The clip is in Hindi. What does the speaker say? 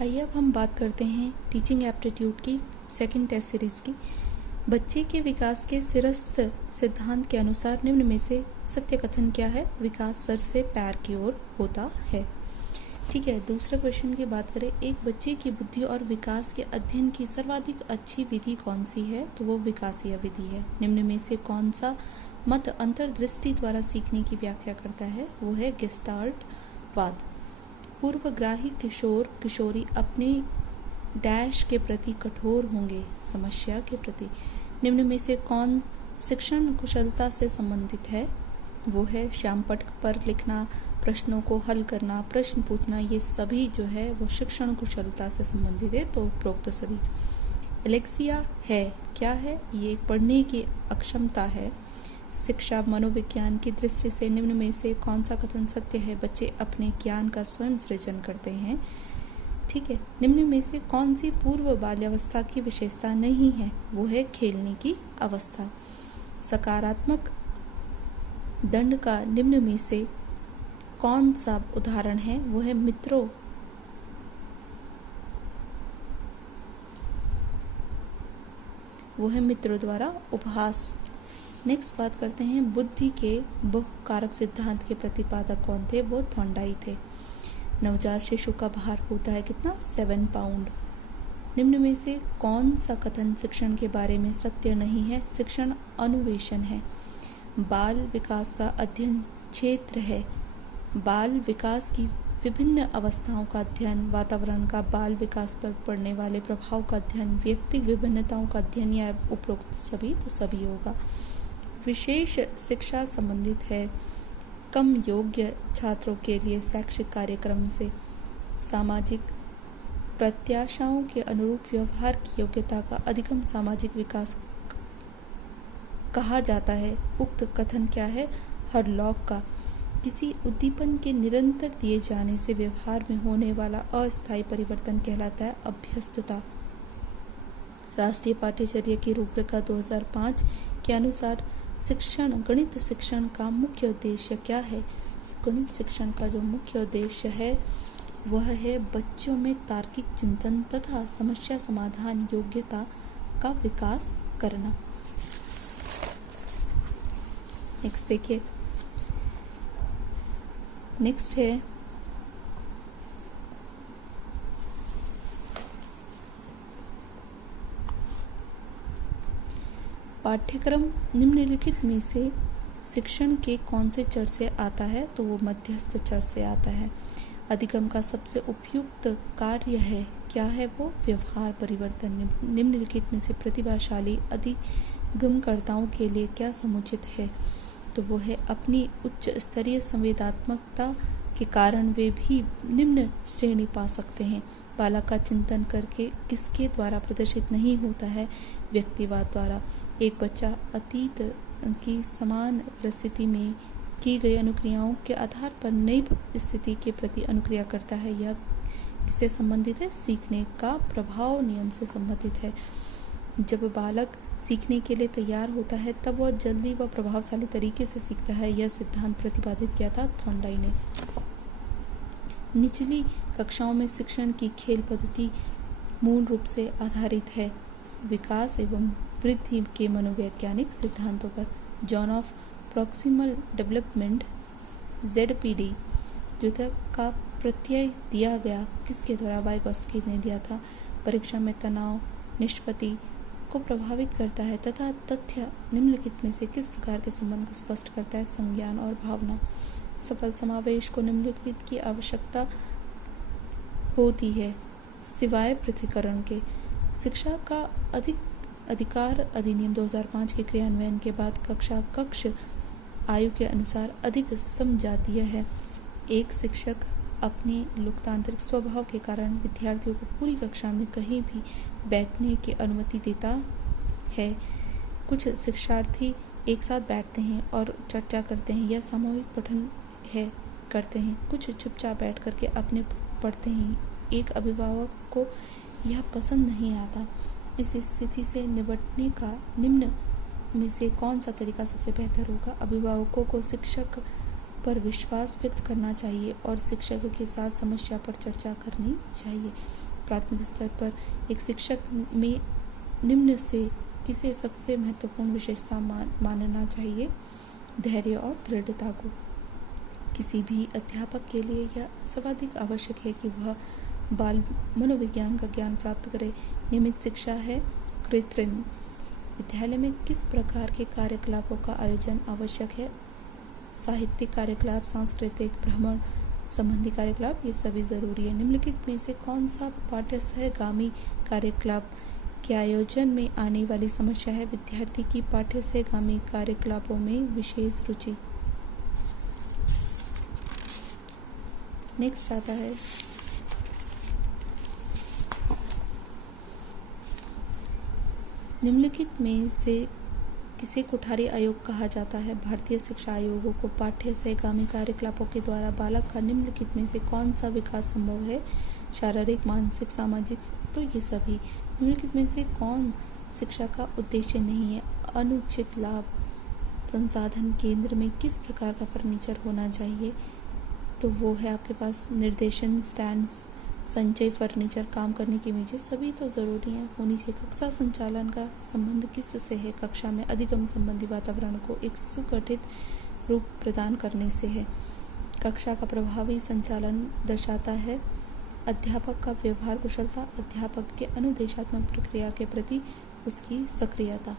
आइए अब हम बात करते हैं टीचिंग एप्टीट्यूड की सेकंड टेस्ट सीरीज़ की। बच्चे के विकास के सिरस्थ सिद्धांत के अनुसार निम्न में से सत्य कथन क्या है? विकास सर से पैर की ओर होता है। ठीक है, दूसरा क्वेश्चन की बात करें, एक बच्चे की बुद्धि और विकास के अध्ययन की सर्वाधिक अच्छी विधि कौन सी है? तो वो विकासीय विधि है। निम्न में से कौन सा मत अंतर्दृष्टि द्वारा सीखने की व्याख्या करता है? वो है गेस्टाल्टवाद। पूर्वग्राही किशोर किशोरी अपने डैश के प्रति कठोर होंगे, समस्या के प्रति। निम्न में से कौन शिक्षण कुशलता से संबंधित है? वो है श्यामपट्ट पर लिखना, प्रश्नों को हल करना, प्रश्न पूछना, ये सभी जो है वो शिक्षण कुशलता से संबंधित है। तो उपरोक्त सभी। एलेक्सिया है क्या है? ये पढ़ने की अक्षमता है। शिक्षा मनोविज्ञान की दृष्टि से निम्न में से कौन सा कथन सत्य है? बच्चे अपने ज्ञान का स्वयं सृजन करते हैं। ठीक है, निम्न में से कौन सी पूर्व बाल्यावस्था की विशेषता नहीं है? वो है खेलने की अवस्था। सकारात्मक दंड का निम्न में से कौन सा उदाहरण है? वो है मित्रों द्वारा उपहास। नेक्स्ट बात करते हैं, बुद्धि के बहुकारक सिद्धांत के प्रतिपादक कौन थे? वो थॉर्नडाइक थे। नवजात शिशु का भार होता है कितना? 7 पाउंड। निम्न में से कौन सा कथन शिक्षण के बारे में सत्य नहीं है? शिक्षण अनुवेशन है। बाल विकास का अध्ययन क्षेत्र है। बाल विकास की विभिन्न अवस्थाओं का अध्ययन, वातावरण का बाल विकास पर पड़ने वाले प्रभाव का अध्ययन, व्यक्ति विभिन्नताओं का अध्ययन, या उपरोक्त सभी? तो सभी होगा। विशेष शिक्षा संबंधित है। कम योग्य छात्रों के लिए शैक्षिक कार्यक्रम से सामाजिक प्रत्याशाओं के अनुरूप व्यवहार की योग्यता का अधिकतम सामाजिक विकास कहा जाता है। उक्त कथन क्या है? हरलॉक का। किसी उद्दीपन के निरंतर दिए जाने से व्यवहार में होने वाला अस्थायी परिवर्तन कहलाता है अभ्यस्तता। राष्ट्रीय पाठ्यचर्या की रूपरेखा 2005 के अनुसार गणित शिक्षण का मुख्य उद्देश्य क्या है? गणित शिक्षण का जो मुख्य उद्देश्य है वह है बच्चों में तार्किक चिंतन तथा समस्या समाधान योग्यता का विकास करना। नेक्स्ट देखिए, नेक्स्ट है पाठ्यक्रम निम्नलिखित में से शिक्षण के कौन से चर से आता है? तो वो मध्यस्थ चर से आता है। अधिगम का सबसे उपयुक्त कार्य है क्या है? वो व्यवहार परिवर्तन। निम्नलिखित में से प्रतिभाशाली अधिगमकर्ताओं के लिए क्या समुचित है? तो वो है अपनी उच्च स्तरीय संवेदनात्मकता के कारण वे भी निम्न श्रेणी पा सकते हैं। बालक का चिंतन करके किसके द्वारा प्रदर्शित नहीं होता है? व्यक्तिवाद द्वारा। एक बच्चा अतीत की समान परिस्थिति में की गई अनुक्रियाओं के आधार पर नई स्थिति के प्रति अनुक्रिया करता है। यह किससे संबंधित है? सीखने का प्रभाव नियम से संबंधित है। जब बालक सीखने के लिए तैयार होता है तब वह जल्दी व प्रभावशाली तरीके से सीखता है। यह सिद्धांत प्रतिपादित किया था थॉर्नडाइक ने। निचली कक्षाओं में शिक्षण की खेल पद्धति मूल रूप से आधारित है विकास एवं वृद्धि के मनोवैज्ञानिक सिद्धांतों पर। John of proximal development ZPD जो था का प्रत्यय दिया गया किसके द्वारा? वाइगोत्स्की ने दिया था। परीक्षा में तनाव निष्पत्ति को प्रभावित करता है तथा तथ्य निम्नलिखित में से किस प्रकार के संबंध को स्पष्ट करता है? संज्ञान और भावना। सफल समावेश को निम्नलिखित की आवश्यकता होती है सिवाय पृथक्करण के। शिक्षा का अधिकार अधिनियम 2005 के क्रियान्वयन के बाद कक्ष आयु के अनुसार अधिक समजातीय है। एक शिक्षक अपने लोकतांत्रिक स्वभाव के कारण विद्यार्थियों को पूरी कक्षा में कहीं भी बैठने की अनुमति देता है। कुछ शिक्षार्थी एक साथ बैठते हैं और चर्चा करते हैं या सामूहिक पठन करते हैं। कुछ चुपचाप बैठ करके अपने पढ़ते हैं। एक अभिभावक को यह पसंद नहीं आता। इस स्थिति से निपटने का निम्न में से कौन सा तरीका सबसे बेहतर होगा? अभिभावकों को शिक्षक पर विश्वास व्यक्त करना चाहिए और शिक्षक के साथ समस्या पर चर्चा करनी चाहिए। प्राथमिक स्तर पर एक शिक्षक में निम्न से किसे सबसे महत्वपूर्ण विशेषता मानना चाहिए? धैर्य और दृढ़ता को। किसी भी अध्यापक के लिए यह सर्वाधिक आवश्यक है कि वह बाल मनोविज्ञान का ज्ञान प्राप्त करे। नियमित शिक्षा है कृत्रिम। विद्यालय में किस प्रकार के कार्यकलापों का आयोजन आवश्यक है? साहित्यिक कार्यकलाप, सांस्कृतिक, भ्रमण संबंधी कार्यकलाप, ये सभी जरूरी है। निम्नलिखित में से कौन सा पाठ्य सहगामी कार्यकलाप के आयोजन में आने वाली समस्या है? विद्यार्थी की पाठ्य सहगामी कार्यकलापों में विशेष रुचि। नेक्स्ट आता है निम्नलिखित में से किसे कोठारी आयोग कहा जाता है? भारतीय शिक्षा आयोगों को पाठ्य सहगामी कार्यकलापों के द्वारा बालक का निम्नलिखित में से कौन सा विकास संभव है? शारीरिक, मानसिक, सामाजिक, तो ये सभी। निम्नलिखित में से कौन शिक्षा का उद्देश्य नहीं है? अनुचित लाभ। संसाधन केंद्र में किस प्रकार का फर्नीचर होना चाहिए? तो वो है आपके पास निर्देशन स्टैंड्स, संचय फर्नीचर, काम करने की मेजें, सभी तो ज़रूरी हैं, होनी चाहिए। कक्षा संचालन का संबंध किससे है? कक्षा में अधिगम संबंधी वातावरण को एक सुगठित रूप प्रदान करने से है। कक्षा का प्रभावी संचालन दर्शाता है अध्यापक का व्यवहार कुशलता, अध्यापक के अनुदेशात्मक प्रक्रिया के प्रति उसकी सक्रियता।